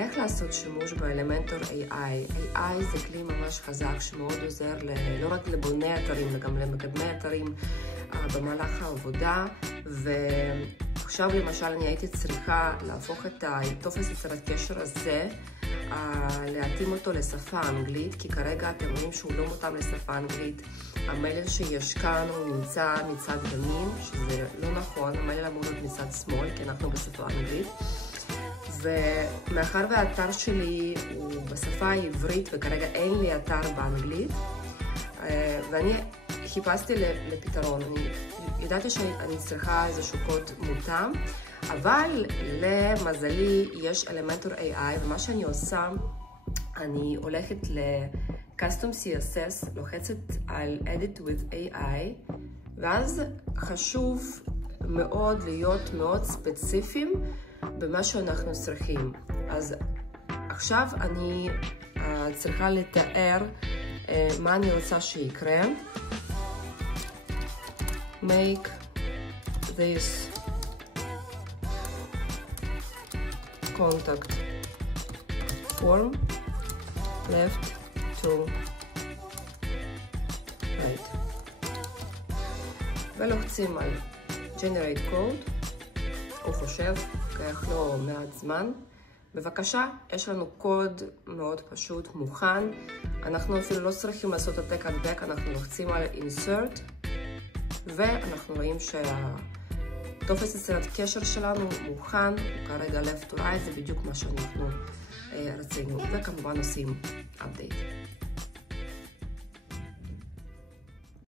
איך לעשות שימוש באלמנטור AI? AI זה כלי ממש חזק שמאוד עוזר לא רק לבוני אתרים, אלא גם למקדמי אתרים במהלך העבודה. ועכשיו למשל אני הייתי צריכה להפוך את טופס יצירת קשר הזה, להתאים אותו לשפה האנגלית, כי כרגע אתם רואים שהוא לא מותאם לשפה האנגלית. המייל שיש כאן הוא נמצא מצד ימין, שזה לא נכון, המייל אמור להיות מצד שמאל, כי אנחנו בשפה האנגלית. ומאחר והאתר שלי הוא בשפה העברית וכרגע אין לי אתר באנגלית, ואני חיפשתי לפתרון. אני ידעתי שאני צריכה איזשהו קוד מותאם, אבל למזלי יש אלמנטור AI, ומה שאני עושה, אני הולכת ל-Custom CSS, לוחצת על Edit with AI, ואז חשוב מאוד להיות מאוד ספציפיים במה שאנחנו צריכים. אז עכשיו אני צריכה לתאר מה אני רוצה שיקרה. Make this contact form left to right. ולוחצים על Generate Code. הוא חושב, כך לו מעט זמן. בבקשה, יש לנו קוד מאוד פשוט, מוכן. אנחנו אפילו לא צריכים לעשות העתק הדבק, אנחנו לוחצים על Insert, ואנחנו רואים שהטופס יצירת קשר שלנו מוכן, הוא כרגע left to right, זה בדיוק מה שאנחנו רצינו, וכמובן עושים update.